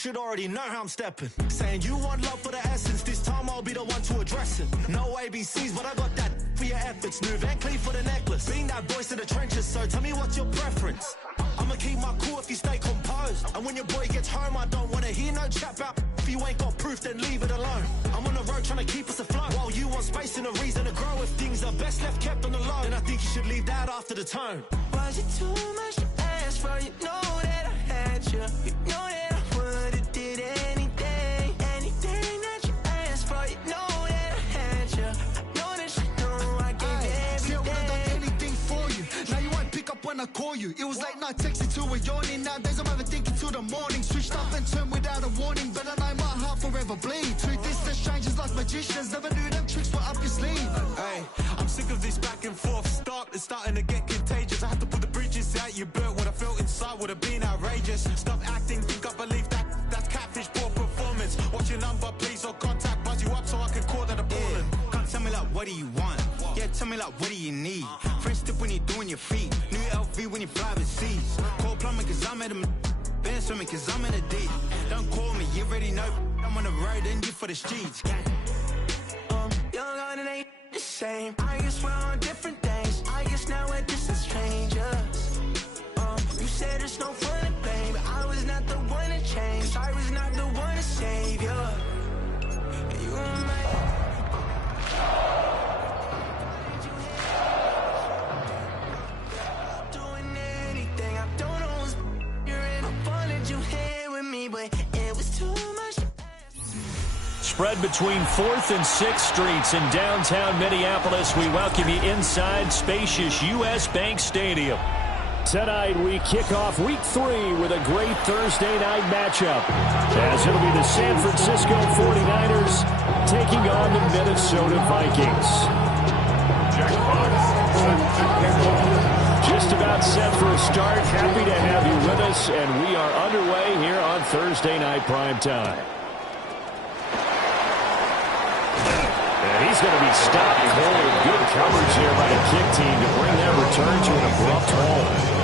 should already know how I'm stepping. Saying you want love for the essence, this time I'll be the one to address it. No ABCs, but I got that for your efforts. New Van Cleef for the necklace. Being that voice in the trenches, so tell me what's your preference. I'ma keep my cool if you stay composed. And when your boy gets home, I don't wanna hear no chat about if you ain't got proof, then leave it alone. I'm on the road trying to keep us afloat, while you want space and a reason to grow. If things are best left kept on the low, then I think you should leave that after the tone. Was it too much to ask for? You know that I had you. You know that I would've did anything. Anything that you asked for. You know that I had you. I know that you know I gave everything. See, I would've done anything for you. Now you won't pick up when I call you. It was late night texting to a yawning. Nowadays I'm overthinking till the morning. Switched up and turned without a warning, but I know my heart forever bleed. Two distant strangers like magicians. Never knew them tricks were up your sleeve. Hey, I'm sick of this back and forth. Stop, it's starting to get contagious. I have to put the bridges out you built. What I felt inside would have been outrageous. Stop acting, think I believe that. That's catfish, poor performance. What's your number, please, or contact. Buzz you up so I can call that a ballin'. Can't tell me like, what do you want? Yeah, tell me like, what do you need? French tip when you're doing your feet. New LV when you fly overseas. Call plumbing cause I'm at a been swimming cause I'm in a deep. Don't call me, you already know. I'm on the road and you for the streets. Young and it ain't the same. I guess we're on different things. I guess now we're distant strangers. You said it's no fun to blame, but I was not the one to change. I was not the one to save you. You were my... Doing anything, I don't know what's you're in. I wanted you here with me, but it was too much. Spread between 4th and 6th Streets in downtown Minneapolis. We welcome you inside spacious U.S. Bank Stadium. Tonight we kick off week 3 with a great Thursday night matchup, as it'll be the San Francisco 49ers taking on the Minnesota Vikings. Just about set for a start. Happy to have you with us, and we are underway here on Thursday Night Primetime. He's going to be stopped cold. Good coverage here by the kick team to bring that return to an abrupt halt.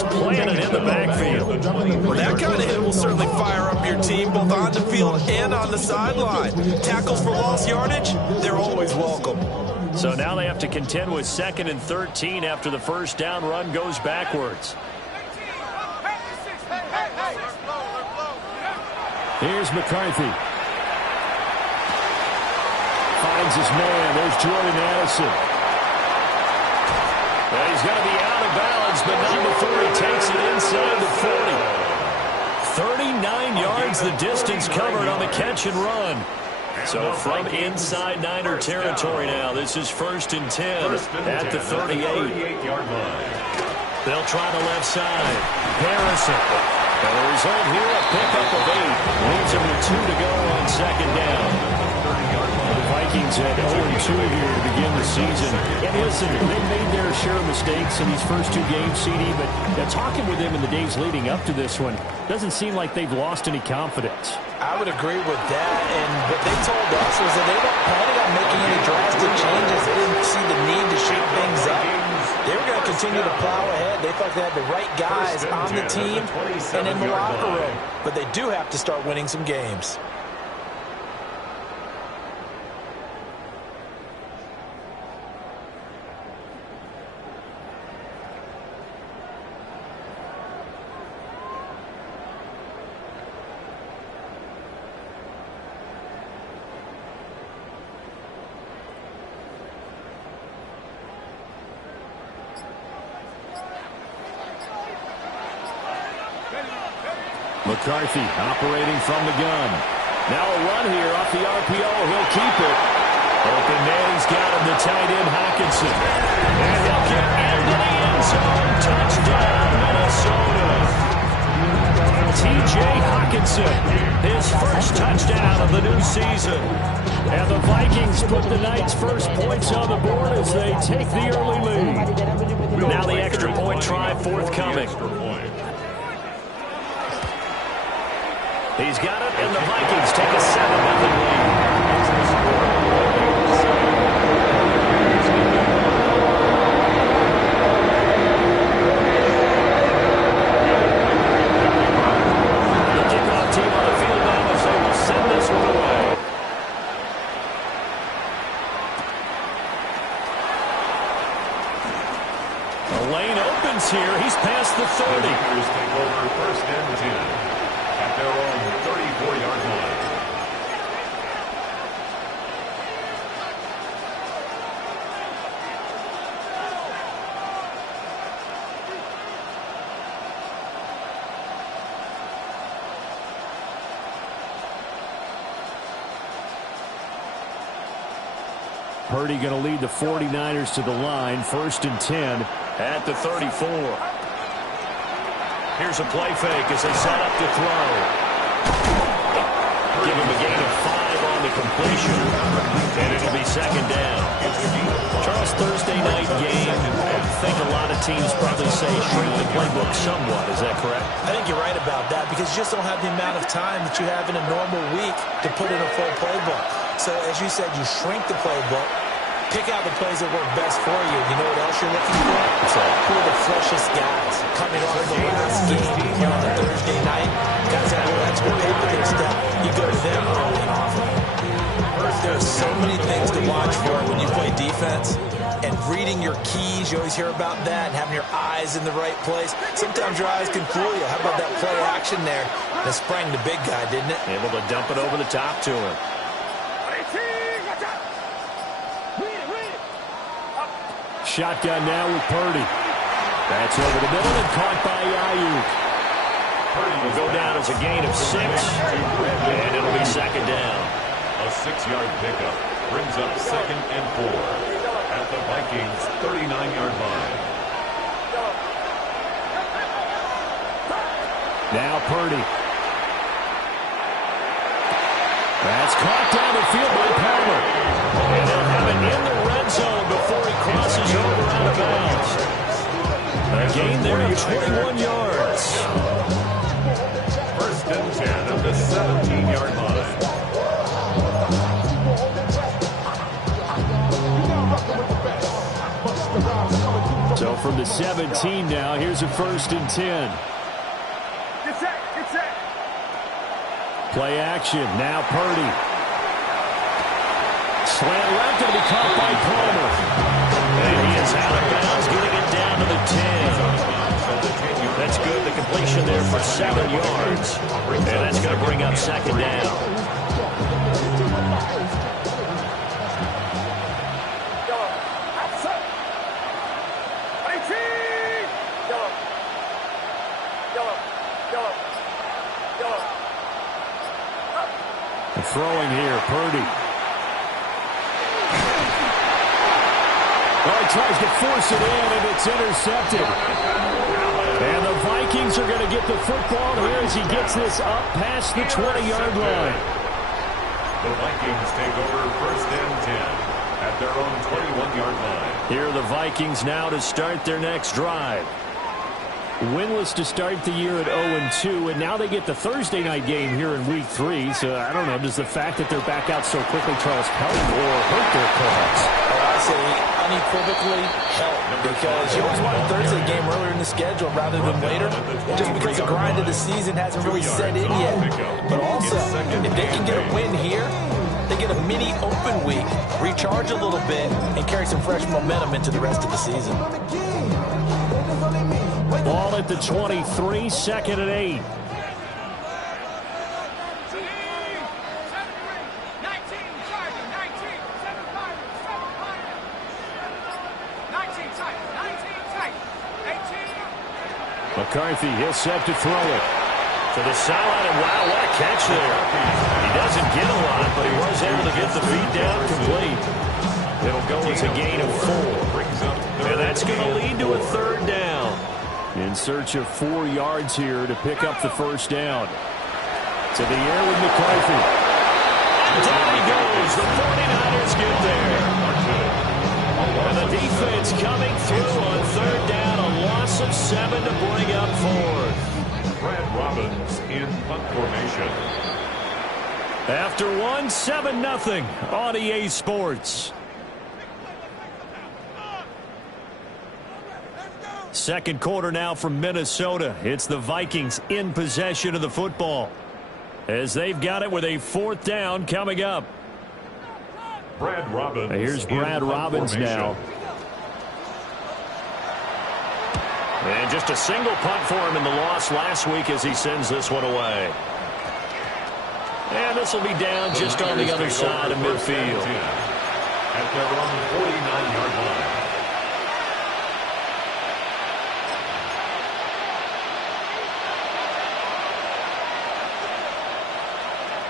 Planted in the backfield. Well, that kind of hit will certainly fire up your team, both on the field and on the sideline. Tackles for lost yardage, they're always welcome. So now they have to contend with 2nd and 13 after the first down run goes backwards. Here's McCarthy. Finds his man. There's Jordan Addison. Well, he's going to be out of bounds, but not before he takes it inside the 40. 39 yards the distance covered on the catch and run. So from inside Niner territory now, this is 1st and 10 at the 38-yard line. They'll try the left side. Harrison. And the result here, a pickup of 8. Leaves him with 2 to go on 2nd down. The Vikings had 0-2 here to begin the season. And listen, they've made their share of mistakes in these first 2 games, CD, but talking with them in the days leading up to this one, doesn't seem like they've lost any confidence. I would agree with that, and what they told us was that they weren't planning on making any drastic changes. They didn't see the need to shake things up. They were going to continue to plow ahead. They thought they had the right guys on the team and in the locker room, but they do have to start winning some games. McCarthy operating from the gun. Now a run here off the RPO. He'll keep it. Open man He's got him, the tight end, Hockenson. And he'll get into the end zone. Touchdown, Minnesota. T.J. Hockenson, his first touchdown of the new season. And the Vikings put the Knights' first points on the board as they take the early lead. Now the extra point try forthcoming. He's got it, and the Vikings take a 7-0 lead. Here, he's past the 30. Take over first and 10 at their own 34-yard line. Purdy going to lead the 49ers to the line, first and 10 at the 34. Here's a play fake as they set up to throw. Give him a gain of 5 on the completion, and it'll be second down. Charles, Thursday night game, I think a lot of teams probably say shrink the playbook somewhat. Is that correct? I think you're right about that because you just don't have the amount of time that you have in a normal week to put in a full playbook. So, as you said, you shrink the playbook, pick out the plays that work best for you. You know what else you're looking for? Who are the freshest guys coming off the last game here on the Thursday night? Guys that have a little extra pep in their step. You go to them early and often. There's so many things to watch for when you play defense. And reading your keys, you always hear about that, and having your eyes in the right place. Sometimes your eyes can fool you. How about that play action there? That sprang the big guy, didn't it? Able to dump it over the top to him. Shotgun now with Purdy. That's over the middle and caught by Ayuk. Purdy will go down as a gain of 6, and it'll be second down. A 6-yard pickup brings up second and 4 at the Vikings' 39-yard line. Now Purdy. That's caught down the field by Palmer. And they'll have it in the red zone before he crosses over out of bounds. A gain there of 21 yards. First and 10 at the 17-yard line. So from the 17 now, here's a first and 10. Play action. Now Purdy. Slant left, going to be caught by Palmer. And he is out of bounds, getting it down to the 10. That's good. The completion there for 7 yards. And that's going to bring up second down. Throwing here, Purdy. Well, he tries to force it in, and it's intercepted. And the Vikings are going to get the football here as he gets this up past the 20-yard line. The Vikings take over first and 10 at their own 21-yard line. Here are the Vikings now to start their next drive. Winless to start the year at 0-2, and now they get the Thursday night game here in Week 3. So, I don't know, does the fact that they're back out so quickly, Charles, help or hurt their cause? Well, I say unequivocally help, because you always want a Thursday game earlier in the schedule rather than later, just because the grind of the season hasn't really set in yet. But also, if they can get a win here, they get a mini open week, recharge a little bit, and carry some fresh momentum into the rest of the season. Ball at the 23, second and 8. McCarthy, he'll set to throw it. To the sideline, and wow, what a catch there. He doesn't get a lot, but he was able to get the feet down complete. It'll is a gain of 4. And that's going to lead to a third down. In search of 4 yards here to pick up the first down. To the air with McCarthy. Down he goes. The 49ers get there. And the defense coming through on third down. A loss of 7 to bring up 4th. Brad Robbins in punt formation. After 7-0 on EA Sports. Second quarter now from Minnesota. It's the Vikings in possession of the football, as they've got it with a 4th down coming up. Brad Robbins. Here's Brad Robbins now. And just a single punt for him in the loss last week as he sends this one away. And this will be down just on the other side of midfield. At their own 49-yard line.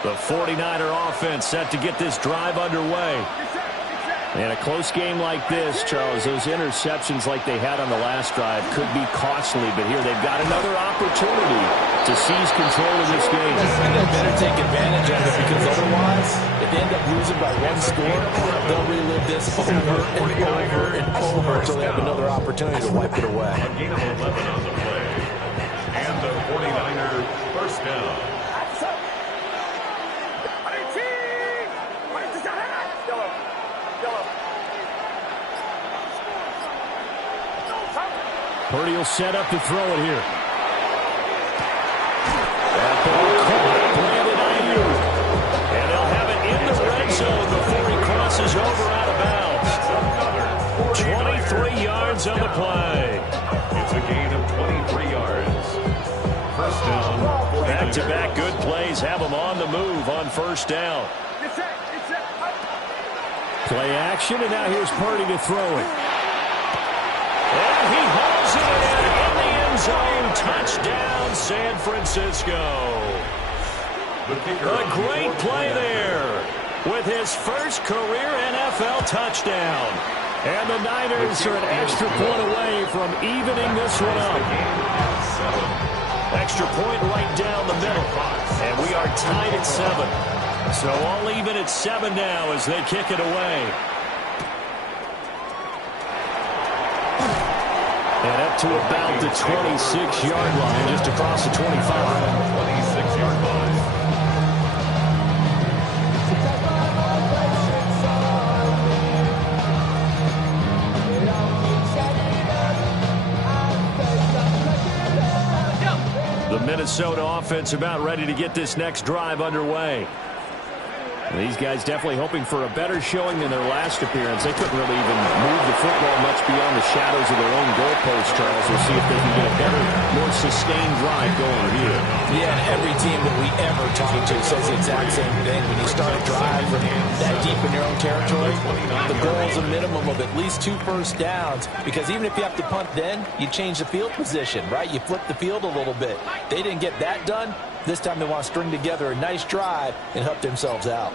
The 49er offense set to get this drive underway. And a close game like this, Charles, those interceptions like they had on the last drive could be costly. But here they've got another opportunity to seize control of this game. And they better take advantage of it, because otherwise, if they end up losing by 1 score, they'll relive this over and over and over until they have another opportunity to wipe it away. A gain of 11 on the play. And the 49er first down. Purdy will set up to throw it here. That ball caught, Brandon Ayuk. And they'll have it in the red zone before he crosses over out of bounds. 23 yards on the play. It's a gain of 23 yards. First down. Back-to-back good plays have them on the move on first down. Play action, and now here's Purdy to throw it. And he holds it in the end zone. Touchdown, San Francisco. A great play there with his first career NFL touchdown. And the Niners are an extra point away from evening this one up. Extra point right down the middle. And we are tied at 7. So all even at 7 now as they kick it away. And up to about the 26-yard line, just across the 25. 26-yard line. The Minnesota offense about ready to get this next drive underway. These guys definitely hoping for a better showing than their last appearance. They couldn't really even move the football much beyond the shadows of their own goalpost, Charles. We'll see if they can get a better, more sustained drive going here. Yeah, and every team that we ever talk to says the exact same thing. When you start a drive from that deep in your own territory, the goal is a minimum of at least 2 first downs, because even if you have to punt then, you change the field position, right? You flip the field a little bit. They didn't get that done. This time they want to string together a nice drive and help themselves out.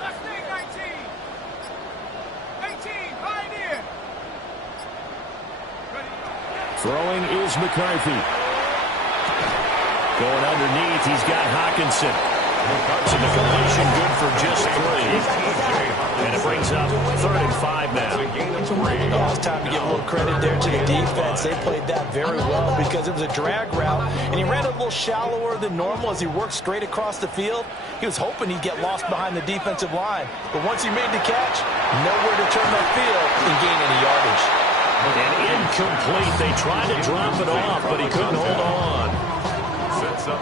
Throwing is McCarthy. Going underneath, he's got Hawkinson. So the completion good for just 3. And it brings up 3rd and 5 now. Oh, it's time to give a little credit there to the defense. They played that very well because it was a drag route, and he ran a little shallower than normal as he worked straight across the field. He was hoping he'd get lost behind the defensive line. But once he made the catch, nowhere to turn that field and gain any yardage. And incomplete. They tried to drop it off, but he couldn't hold on.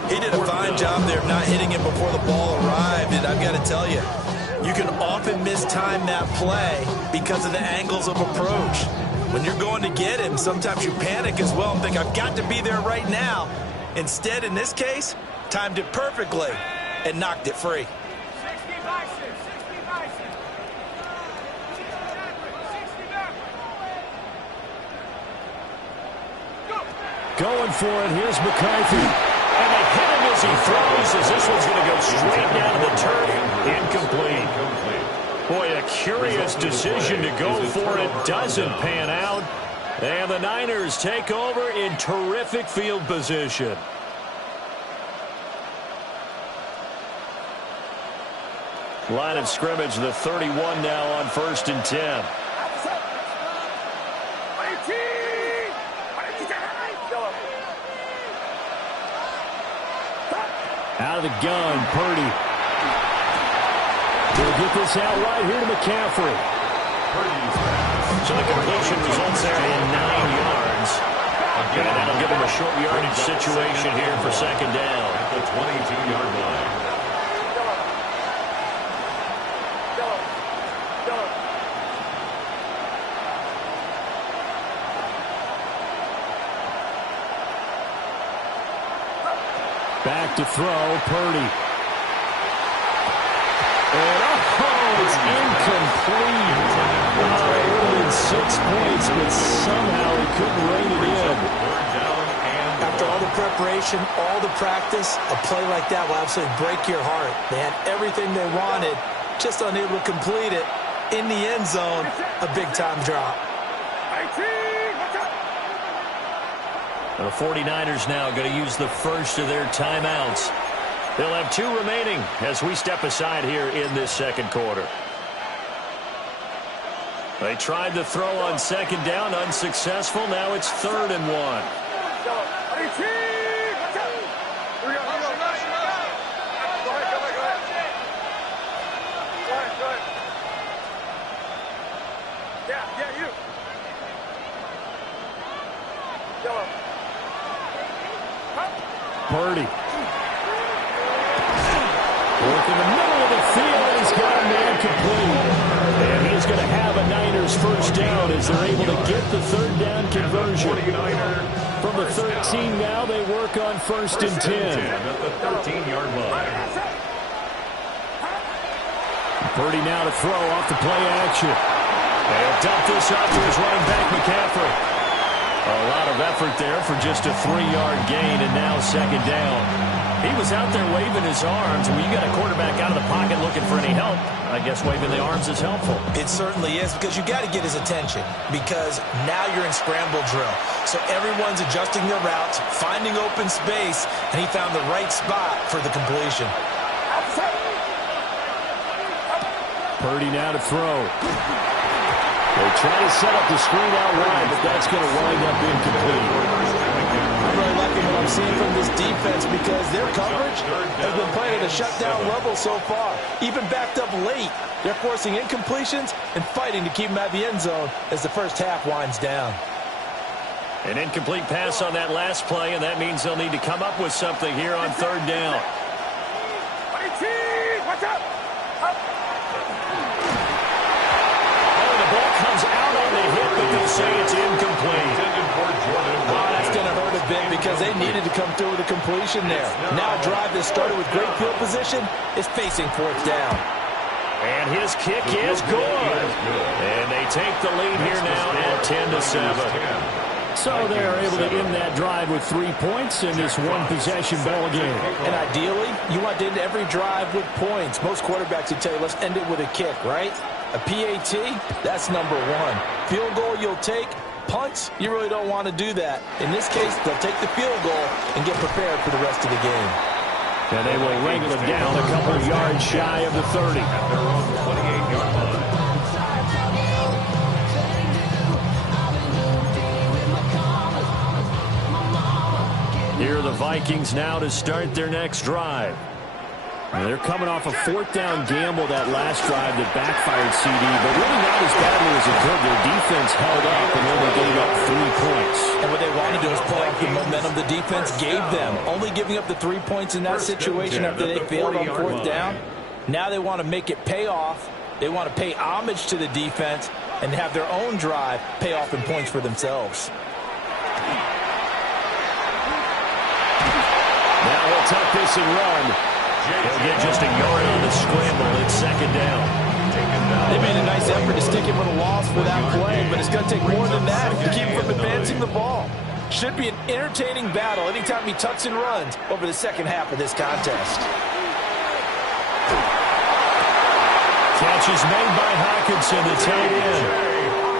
He did a fine job there of not hitting him before the ball arrived, and I've got to tell you, you can often mistime that play because of the angles of approach. When you're going to get him, sometimes you panic as well and think, I've got to be there right now. Instead, in this case, timed it perfectly and knocked it free. Going for it, here's McCarthy. And they hit him as he throws, as this one's going to go straight down to the turf. Incomplete. Boy, a curious decision to go for it. Doesn't pan out. And the Niners take over in terrific field position. Line of scrimmage, the 31 now on 1st and 10. Out of the gun, Purdy. He'll get this out right here to McCaffrey. So the completion results there in 9 yards. And that'll give him a short yardage situation here for 2nd down. At the 22-yard line. Back to throw, Purdy. And it's incomplete. Only 6 points, but somehow he couldn't rein it in. After all the preparation, all the practice, a play like that will absolutely break your heart. They had everything they wanted, just unable to complete it. In the end zone, a big-time drop. The 49ers now going to use the first of their timeouts. They'll have 2 remaining as we step aside here in this 2nd quarter. They tried the throw on 2nd down, unsuccessful. Now it's 3rd and 1. Purdy. Work in the middle of the field. He's got a man complete. And he's going to have a Niners first down as they're able to get the 3rd down conversion. From the 13 now, they work on 1st and 10. At the 13-yard line. Purdy now to throw off the play action. They'll dump this off to his running back, McCaffrey. A lot of effort there for just a 3-yard gain, and now 2nd down. He was out there waving his arms. When you got a quarterback out of the pocket looking for any help, I guess waving the arms is helpful. It certainly is, because you got to get his attention, because now you're in scramble drill. So everyone's adjusting their routes, finding open space, and he found the right spot for the completion. Purdy now to throw. They try to set up the screen out wide, but that's going to wind up incomplete. I'm really liking what I'm seeing from this defense, because their coverage has been playing at a shutdown level so far. Even backed up late, they're forcing incompletions and fighting to keep them at the end zone as the first half winds down. An incomplete pass on that last play, and that means they'll need to come up with something here on 3rd down. Watch out! Out on the hit, but they'll say it's incomplete. That's going to hurt a bit, because they needed to come through with a completion there. Now a drive that started with great field position is facing 4th down. And his kick is good. And they take the lead here now at 10-7. So they're able to end that drive with 3 points in this one-possession ball game. And ideally, you want to end every drive with points. Most quarterbacks would tell you, let's end it with a kick, right? A PAT, that's number 1. Field goal you'll take. Punts, you really don't want to do that. In this case, they'll take the field goal and get prepared for the rest of the game. And they will wrangle it down a couple of yards shy of the 30. At their own 28-yard line. Here are the Vikings now to start their next drive. And they're coming off a 4th down gamble that last drive that backfired CD, but really not as badly as it could. Their defense held up and only gave up 3 points. And what they want to do is play off the momentum the defense gave them. Only giving up the 3 points in that situation after they failed on 4th down. Now they want to make it pay off. They want to pay homage to the defense and have their own drive pay off in points for themselves. Now he'll tuck this and run. He'll get just a yard on the scramble. It's 2nd down. They made a nice effort to stick him with a loss for that play, but it's going to take more than that to keep him from advancing the ball. Should be an entertaining battle anytime he tucks and runs over the second half of this contest. Catch catch is made by Hawkinson, the tight end.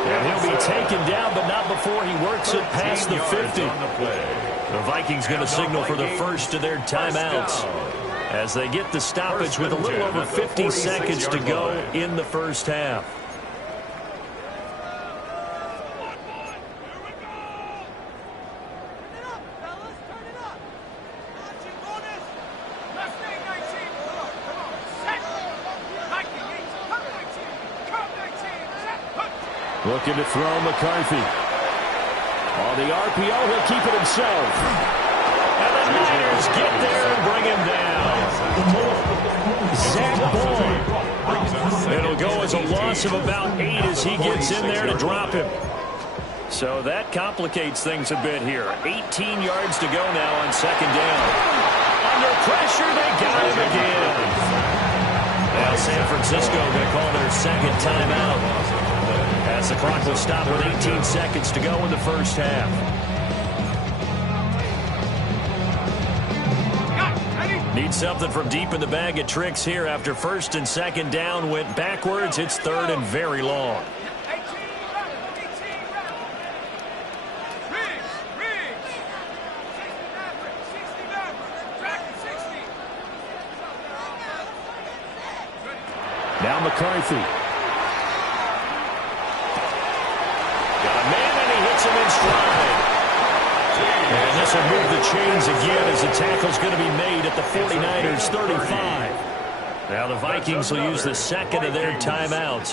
And he'll be taken down, but not before he works it past the 50. The Vikings going to signal for the first of their timeouts as they get the stoppage with a little over 50 seconds to go in the first half. Looking to throw McCarthy. On the RPO, he'll keep it himself. And the Niners get there and bring him down. Zach Boyd. It'll go as a loss of about 8 as he gets in there to drop him. So that complicates things a bit here. 18 yards to go now on second down. Under pressure, they got him again. Now San Francisco going to call their second timeout, as the clock will stop with 18 seconds to go in the first half. Need something from deep in the bag of tricks here after first and second down went backwards. It's third and very long. Now McCarthy. Him in stride. And this will move the chains again as the tackle's going to be made at the 49ers 35. Now the Vikings will use the second of their timeouts.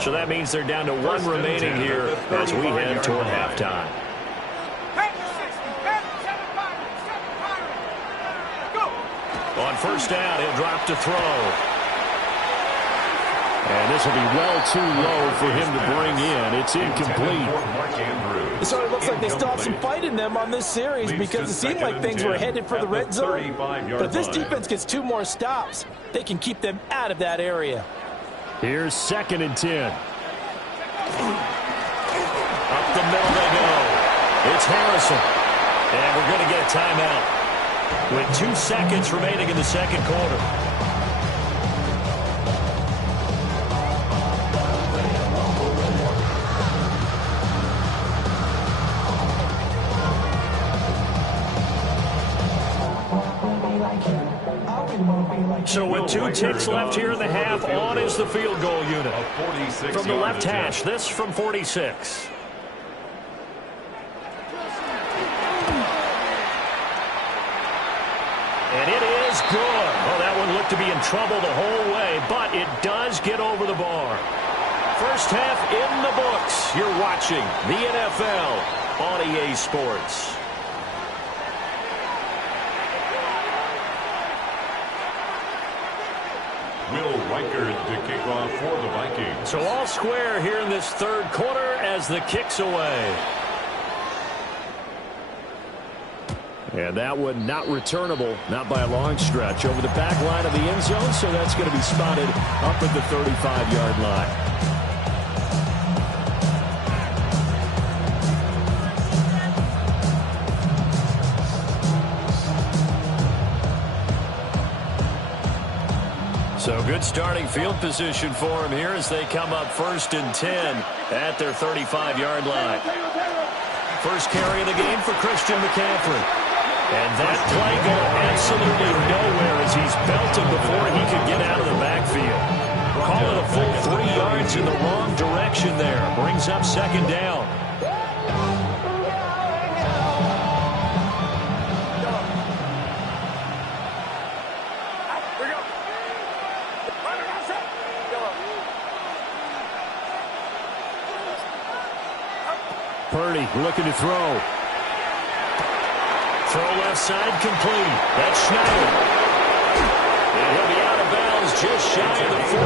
So that means they're down to 1 remaining here as we head toward halftime. On first down, he'll drop to throw. And this will be well too low for him to bring in. It's incomplete. So it looks like they still have some fight in them on this series because it seemed like things were headed for the red zone. But if this defense gets 2 more stops, they can keep them out of that area. Here's second and 10. Up the middle they go. It's Harrison. And we're going to get a timeout with 2 seconds remaining in the second quarter. So with 2 ticks left here in the half, on is the field goal unit. From the left hash, this from 46. And it is good. Oh, that one looked to be in trouble the whole way, but it does get over the bar. First half in the books. You're watching the NFL on EA Sports. Will Reichard to kick off for the Vikings. So all square here in this third quarter as the kick's away. And that one not returnable, not by a long stretch, over the back line of the end zone, so that's going to be spotted up at the 35-yard line. So good starting field position for him here as they come up first and 10 at their 35-yard line. First carry of the game for Christian McCaffrey. And that play going absolutely nowhere as he's belted before he could get out of the backfield. Call it a full 3 yards in the wrong direction there. Brings up second down. Purdy looking to throw. Throw left side complete. That's Schneider. And he'll be out of bounds just shy of the 40.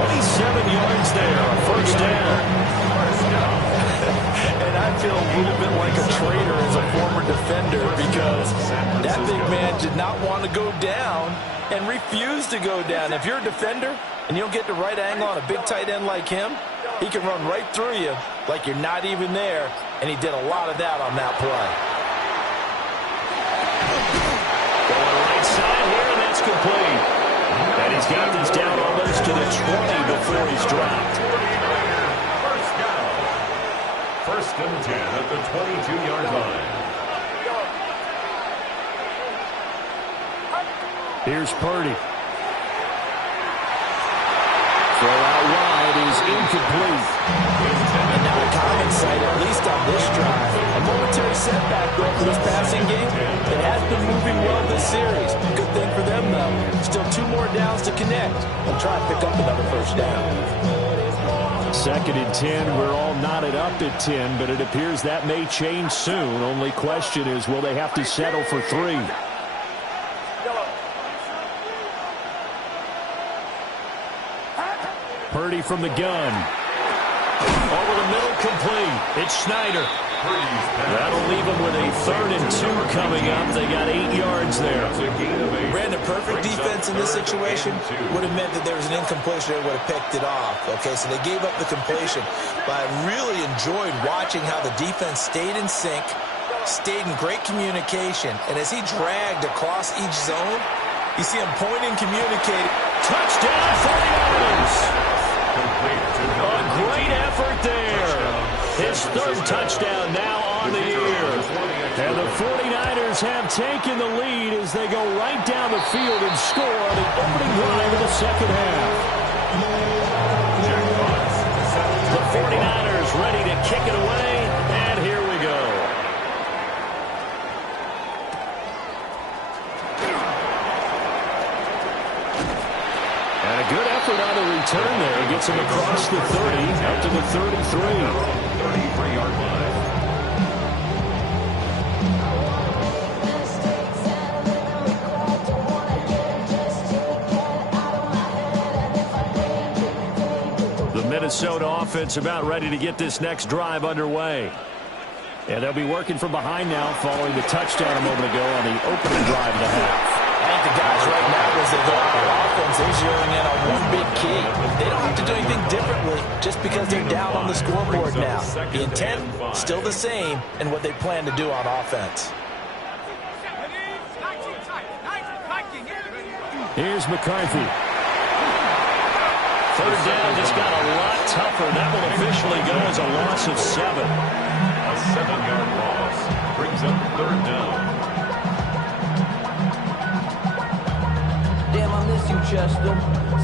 27 yards there. First down. And I feel a little bit like a traitor as a former defender because that big man did not want to go down and refused to go down. If you're a defender and you don't get the right angle on a big tight end like him, he can run right through you like you're not even there, and he did a lot of that on that play. Going right side here, and that's complete. And he's got this down almost to the 20 before he's dropped. First down. First and 10 at the 22-yard line. Here's Purdy. Throw out wide is incomplete. And now a common sight, at least on this drive. A momentary setback, though, for this passing game. It has been moving well this series. Good thing for them, though. Still 2 more downs to connect and try and pick up another first down. 2nd and 10. We're all knotted up at 10, but it appears that may change soon. Only question is, will they have to settle for 3? Purdy from the gun. Over the middle, complete. It's Snyder. That'll leave them with a 3rd and 2 coming up. They got 8 yards there. Brandon, perfect defense in this situation would have meant that there was an incompletion. They would have picked it off. Okay, so they gave up the completion. But I really enjoyed watching how the defense stayed in sync, stayed in great communication. And as he dragged across each zone, you see him pointing, communicating. Touchdown, 49ers! A great effort there. His 3rd touchdown now on the year. And the 49ers have taken the lead as they go right down the field and score on the opening drive of the 2nd half. The 49ers ready to kick it away, and here we go. And a good effort on the return there. Gets him across the 30, out to the 33. 33-yard line. The Minnesota offense about ready to get this next drive underway. And they'll be working from behind now following the touchdown a moment ago on the opening drive of the half. I think the guys right now, as they go out on offense, they're zeroing in on one big key. They don't have to do anything differently just because they're down on the scoreboard now. The intent, still the same, and what they plan to do on offense. Here's McCarthy. 3rd down just got a lot tougher. That will officially go as a loss of 7. A 7-yard loss brings up 3rd down. Damn, I miss you, Chester.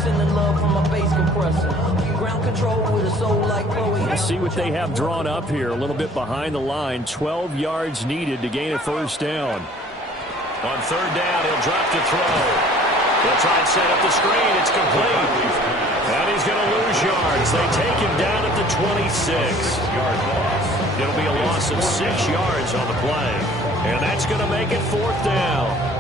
Sending love from my bass compressor. Ground control with a soul like Chloe. We'll see what they have drawn up here. A little bit behind the line. 12 yards needed to gain a 1st down. On 3rd down, he'll drop to throw. He'll try and set up the screen. It's complete. And he's going to lose yards. They take him down at the 26. It'll be a loss of 6 yards on the play. And that's going to make it 4th down.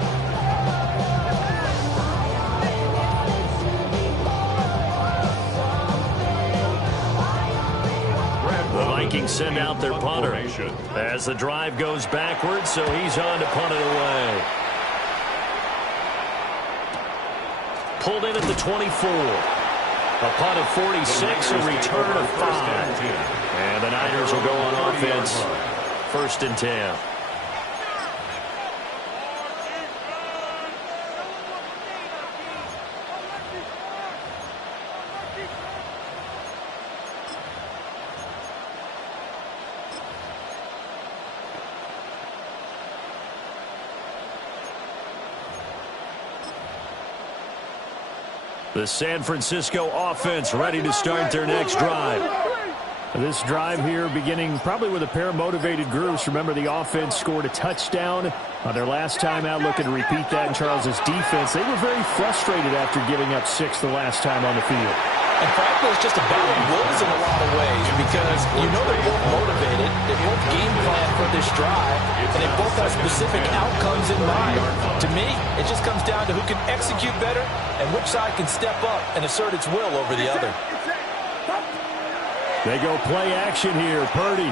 The Vikings send out their punter as the drive goes backwards, so he's on to punt it away. Pulled in at the 24. A punt of 46, a return of 5. And the Niners will go on offense. 1st and 10. The San Francisco offense ready to start their next drive. This drive here beginning probably with a pair of motivated groups. Remember, the offense scored a touchdown on their last time out, looking to repeat that in Charles's defense. They were very frustrated after giving up 6 the last time on the field. And frankly, it's just a battle of wills in a lot of ways because you know they're both motivated, they both game plan for this drive, and they both have specific outcomes in mind. To me, it just comes down to who can execute better and which side can step up and assert its will over the other. They go play action here. Purdy.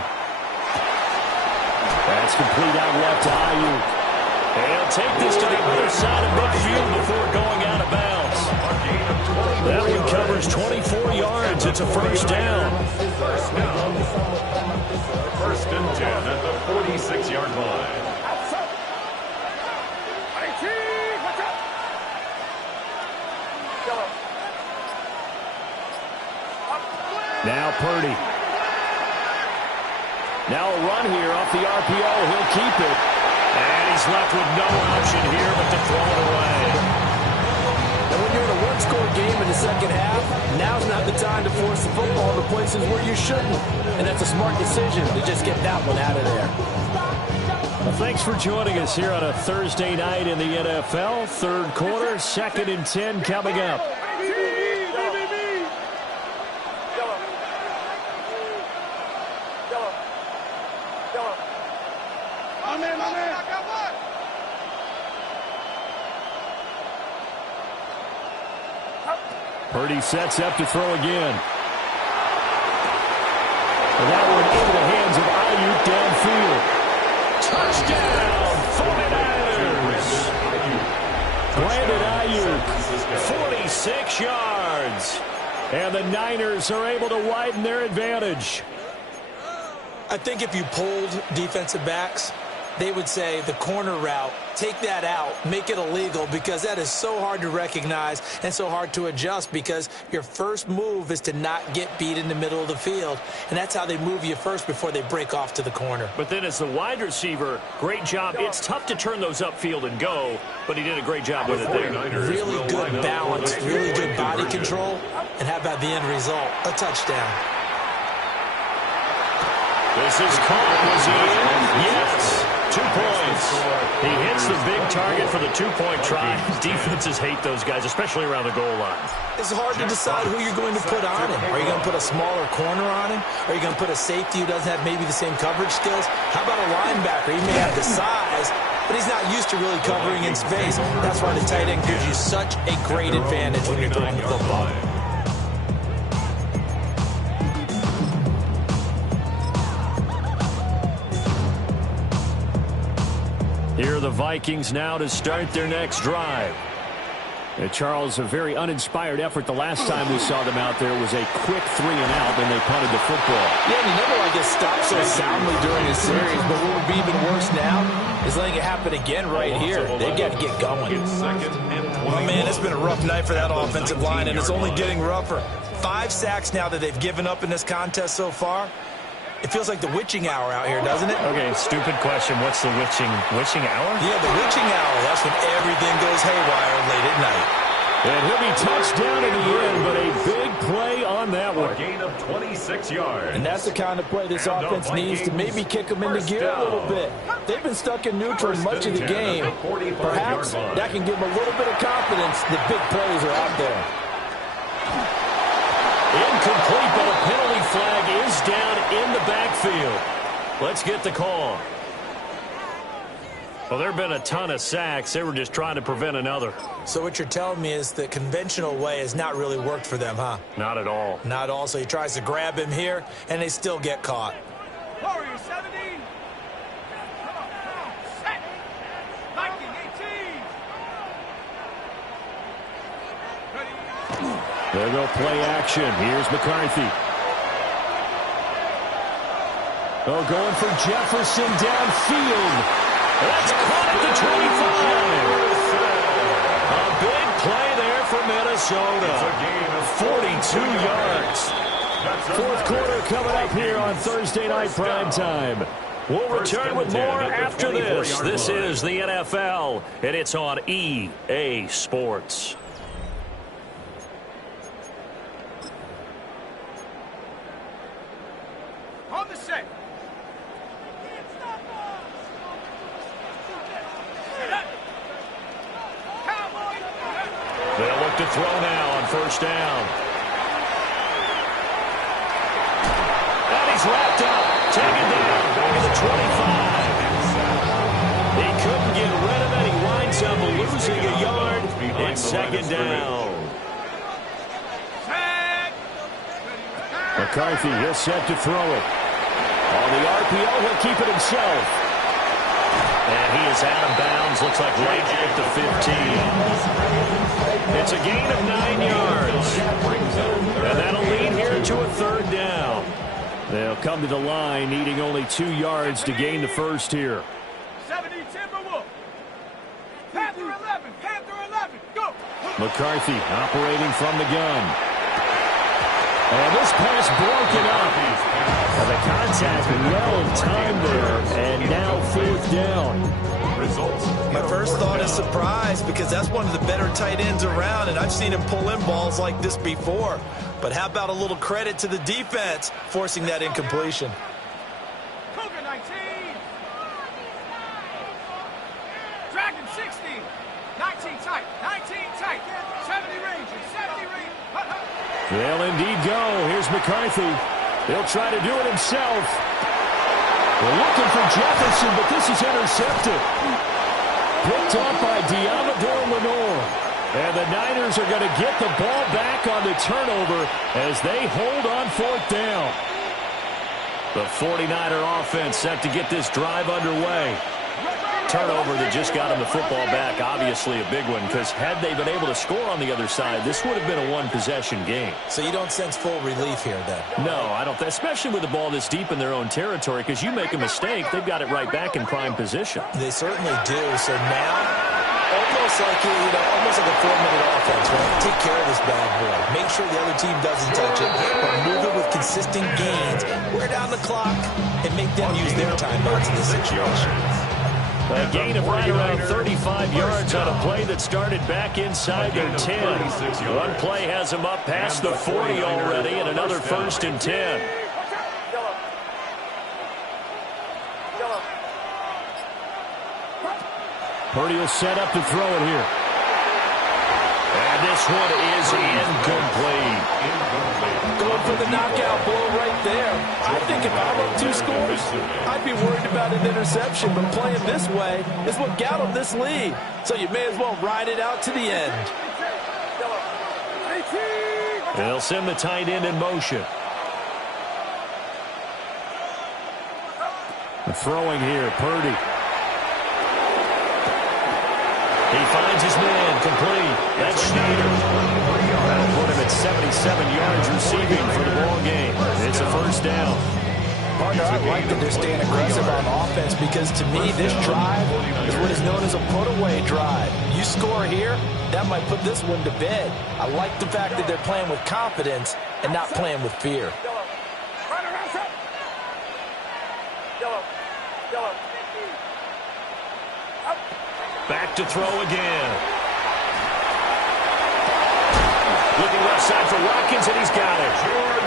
That's complete out left to Ayuk. They'll take this to the other side of midfield before going out of bounds. That one covers 24 yards. It's a 1st down. 1st and 10 at the 46-yard line. Now Purdy. Now a run here off the RPO. He'll keep it. And he's left with no option here but to throw it away. And when you're in a one-score game in the second half, now's not the time to force the football to places where you shouldn't. And that's a smart decision to just get that one out of there. Well, thanks for joining us here on a Thursday night in the NFL. Third quarter, 2nd and 10 coming up. Purdy sets up to throw again. And that one into the hands of Ayuk downfield. Touchdown, 49ers. Brandon Ayuk, 46 yards. And the Niners are able to widen their advantage. I think if you polled defensive backs, they would say the corner route, take that out, make it illegal, because that is so hard to recognize and so hard to adjust, because your first move is to not get beat in the middle of the field, and that's how they move you first before they break off to the corner. But then as the wide receiver, great job. It's tough to turn those upfield and go, but he did a great job with it there. Really good balance, really good body control, and how about the end result? A touchdown. This is caught. Was he in? Yes. 2 points. He hits the big target for the two-point try. Defenses hate those guys, especially around the goal line. It's hard to decide who you're going to put on him. Are you going to put a smaller corner on him? Are you going to put a safety who doesn't have maybe the same coverage skills? How about a linebacker? He may have the size, but he's not used to really covering in space. That's why the tight end gives you such a great advantage when you're throwing the football. Here are the Vikings now to start their next drive. Charles, a very uninspired effort the last time we saw them out there was a quick 3-and-out, and they punted the football. Yeah, you never like get stopped so soundly during a series, but what would be even worse now is letting it happen again right here. They've got to get going. Oh, man, it's been a rough night for that offensive line, and it's only getting rougher. 5 sacks now that they've given up in this contest so far. It feels like the witching hour out here, doesn't it? Okay, stupid question. What's the witching hour? Yeah, the witching hour. That's when everything goes haywire late at night. And he'll be touchdown in the end, but a big play on that one. A gain of 26 yards. And that's the kind of play this offense needs to maybe kick them into gear a little bit. They've been stuck in neutral much of the game. Perhaps that can give them a little bit of confidence. The big plays are out there. Incomplete, but a penalty flag is down in the backfield. Let's get the call. Well, there have been a ton of sacks. They were just trying to prevent another. So what you're telling me is the conventional way has not really worked for them, huh? Not at all. Not at all. So he tries to grab him here, and they still get caught. Warrior 17. Set. Viking 18. There go play action. Here's McCarthy. Oh, going for Jefferson downfield. That's caught at the 25. A big play there for Minnesota. 42 yards. Fourth quarter coming up here on Thursday Night Primetime. We'll return with more after this. This is the NFL, and it's on EA Sports. On the set. They'll look to throw now on first down. And he's wrapped up. Taken down. Back at the 25. He couldn't get rid of it. He winds up losing a yard. And second down. McCarthy is set to throw it. On the RPO, he'll keep it himself. And he is out of bounds. Looks like right at the 15. It's a gain of 9 yards. And that'll lead here to a third down. They'll come to the line, needing only 2 yards to gain the first here. 70 Timberwolf. Panther 11. Panther 11. Go. McCarthy operating from the gun. And this pass broken up. And the contact well timed there, and now 4th down. Results. My first thought is surprise, because that's one of the better tight ends around, and I've seen him pull in balls like this before. But how about a little credit to the defense forcing that incompletion? Cougar 19. Dragon 60. 19 tight. 19 tight. 70 Rangers. 70 Rangers. They'll indeed go. Here's McCarthy. He'll try to do it himself. They're looking for Jefferson, but this is intercepted. Picked up by Diamador Lenore. And the Niners are going to get the ball back on the turnover as they hold on 4th down. The 49er offense set to get this drive underway. Turnover that just got him the football back, obviously a big one, because had they been able to score on the other side, this would have been a one-possession game. So you don't sense full relief here, then? No, I don't, especially with the ball this deep in their own territory, because you make a mistake, they've got it right back in prime position. They certainly do. So now, almost like almost like a 4-minute offense, right? Take care of this bad boy. Make sure the other team doesn't touch it, but move it with consistent gains. Wear down the clock and make them use their timeouts in this situation. A gain of right around 35 yards on a play that started back inside their 10. One play has them up past the 40 already, and another 1st and 10. Purdy will set up to throw it here. And this one is incomplete. Going for the knockout blow right there. I think if I'm up 2 scores, I'd be worried about an interception, but playing this way is what got him this lead. So you may as well ride it out to the end. They'll send the tight end in motion. Throwing here, Purdy. He finds his man, complete. That's Schneider. That'll put him at 77 yards receiving for the ball game. It's a 1st down. Partner, I like that they're staying aggressive on offense, because to me, this drive is what is known as a put-away drive. You score here, that might put this one to bed. I like the fact that they're playing with confidence and not playing with fear. Back to throw again. Looking left side for Watkins, and he's got it.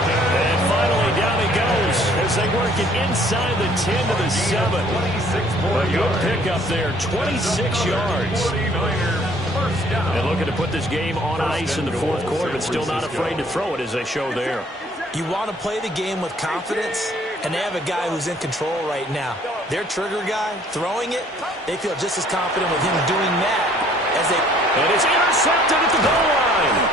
And finally, down he goes as they work it inside the 10 to the 7. A good pickup there, 26 yards. And looking to put this game on ice in the 4th quarter, but still not afraid to throw it as they show there. You want to play the game with confidence, and they have a guy who's in control right now. Their trigger guy, throwing it, they feel just as confident with him doing that as they... And it's intercepted at the goal line.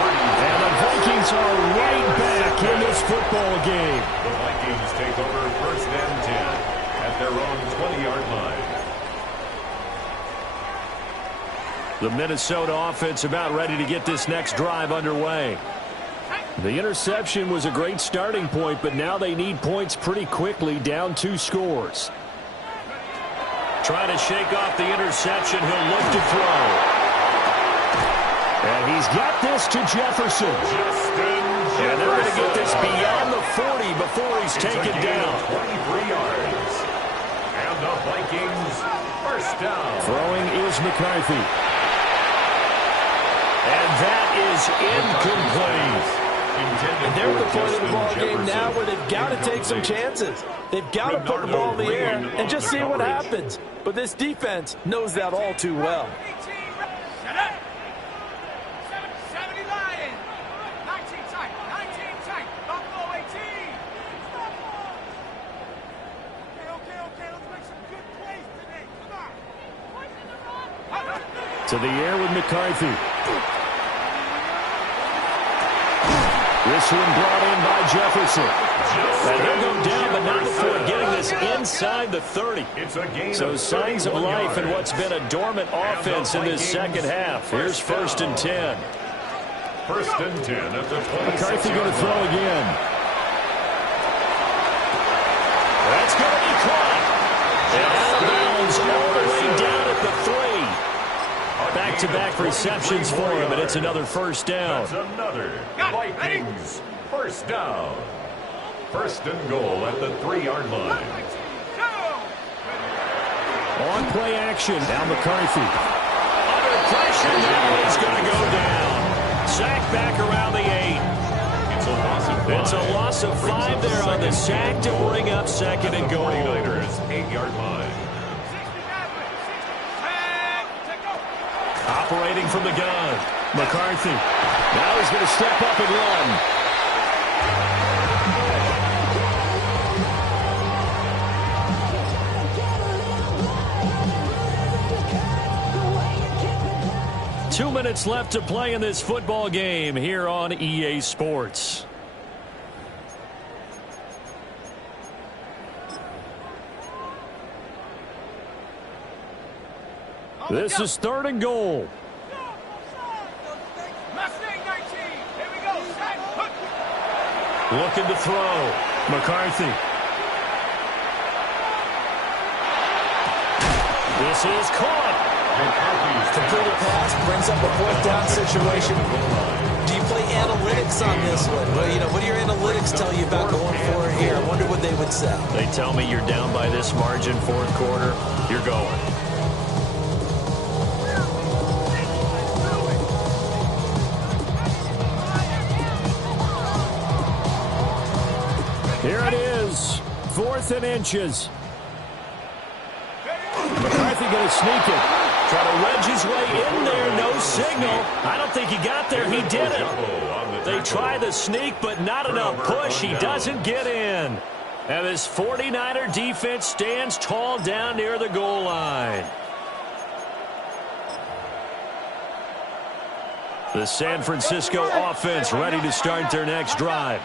And the Vikings are right back in this football game. The Vikings take over 1st and 10 at their own 20-yard line. The Minnesota offense about ready to get this next drive underway. The interception was a great starting point, but now they need points pretty quickly, down 2 scores. Trying to shake off the interception, he'll look to throw. And he's got this to Jefferson. And they're going to get this beyond the 40 before he's taken down. 23 yards. And the Vikings 1st down. Throwing is McCarthy. And that is incomplete. And they're at the point of the ball game now where they've got to take some chances. They've got to put the ball in the air and just see what happens. But this defense knows that all too well. 70 Lions. 19 tight. 19 tight. Buffalo 18. Okay. Let's make some good plays today. Come on. To the air with McCarthy. This one brought in by Jefferson. And he'll go down, but not before getting this inside the 30. So signs of life in what's been a dormant offense in this second half. Here's 1st and 10. 1st and 10 at the 26. McCarthy going to throw again. That's going to be caught. And out of bounds all the way down at the 3. Back back-to-back receptions for him, and it's another first down. That's another Vikings first down. First and goal at the 3-yard line. On play action. Now McCarthy. Under pressure. Now he's going to go down. Sack back around the 8. It's a loss of 5 there on the sack to bring up second and goal. 49ers 8-yard line. Operating from the gun. McCarthy. Now he's going to step up and run. Two minutes left to play in this football game here on EA Sports. This is third and goal. Looking to throw. McCarthy. This is caught. Completed pass brings up a fourth down situation. Do you play analytics on this one? Well, what do your analytics tell you about going for it here? I wonder what they would say. They tell me you're down by this margin, fourth quarter. You're going. Here it is, 4th and inches. McCarthy going to sneak it. Try to wedge his way in there, no signal. I don't think he got there, he didn't. They try the sneak, but not enough push. He doesn't get in. And this 49er defense stands tall down near the goal line. The San Francisco offense ready to start their next drive.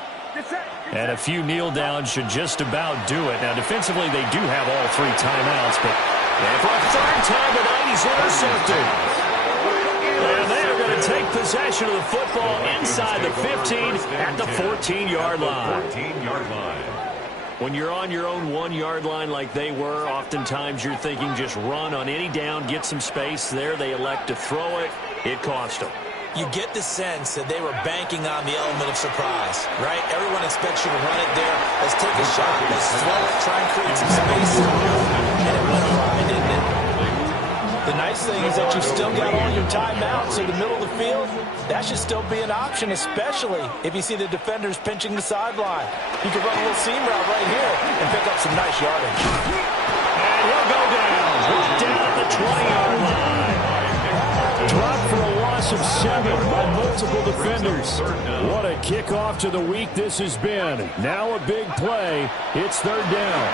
And a few kneel downs should just about do it. Now, defensively, they do have all 3 timeouts, but for a third time tonight, he's intercepted. And they are going to take possession of the football inside the 15 at the 14-yard line. 14-yard line. When you're on your own 1-yard line like they were, oftentimes you're thinking just run on any down, get some space. There they elect to throw it. It cost them. You get the sense that they were banking on the element of surprise, right? Everyone expects you to run it there. Let's take a shot. Let's throw it. Try and create some space. And it went awry, didn't it? The nice thing is that you've still got all your timeouts. So the middle of the field, that should still be an option, especially if you see the defenders pinching the sideline. You can run a little seam route right here and pick up some nice yardage. And he'll go down. Brought down at the 20-yard line. Dropped for a loss of 7 by multiple defenders. What a kickoff to the week this has been. Now a big play. It's third down.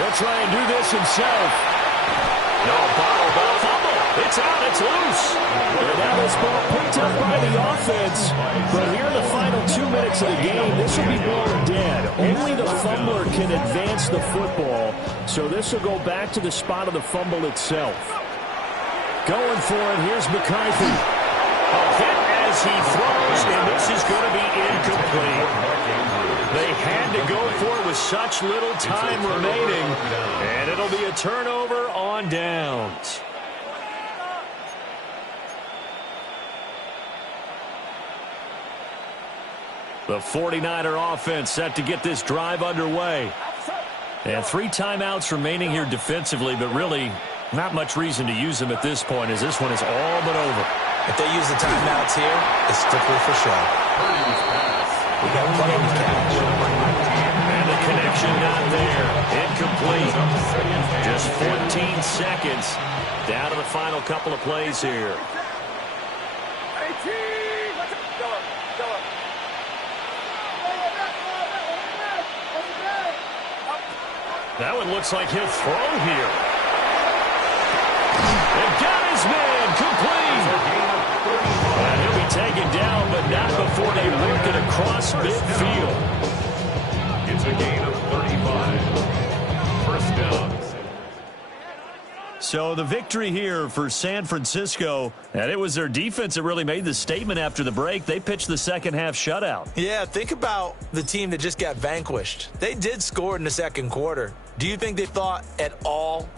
He'll try and do this himself. No, bottle ball fumble. It's out. It's loose. And now this ball picked up by the offense. But here in the final 2 minutes of the game, this will be ball dead. Only the fumbler can advance the football. So this will go back to the spot of the fumble itself. Going for it, here's McCarthy. A hit as he throws, and this is going to be incomplete. They had to go for it with such little time remaining, and it'll be a turnover on downs. The 49er offense set to get this drive underway. And 3 timeouts remaining here defensively, but really not much reason to use them at this point, as this one is all but over. If they use the timeouts here, it's strictly for show. We got plenty to catch. And the connection not there. Incomplete. Just 14 seconds down to the final couple of plays here. That one looks like he'll throw here. And got his man complete. And he'll be taken down, but not before they work it across midfield. It's a gain of 35. First down. So the victory here for San Francisco, and it was their defense that really made the statement after the break. They pitched the second half shutout. Yeah, think about the team that just got vanquished. They did score in the second quarter. Do you think they thought at all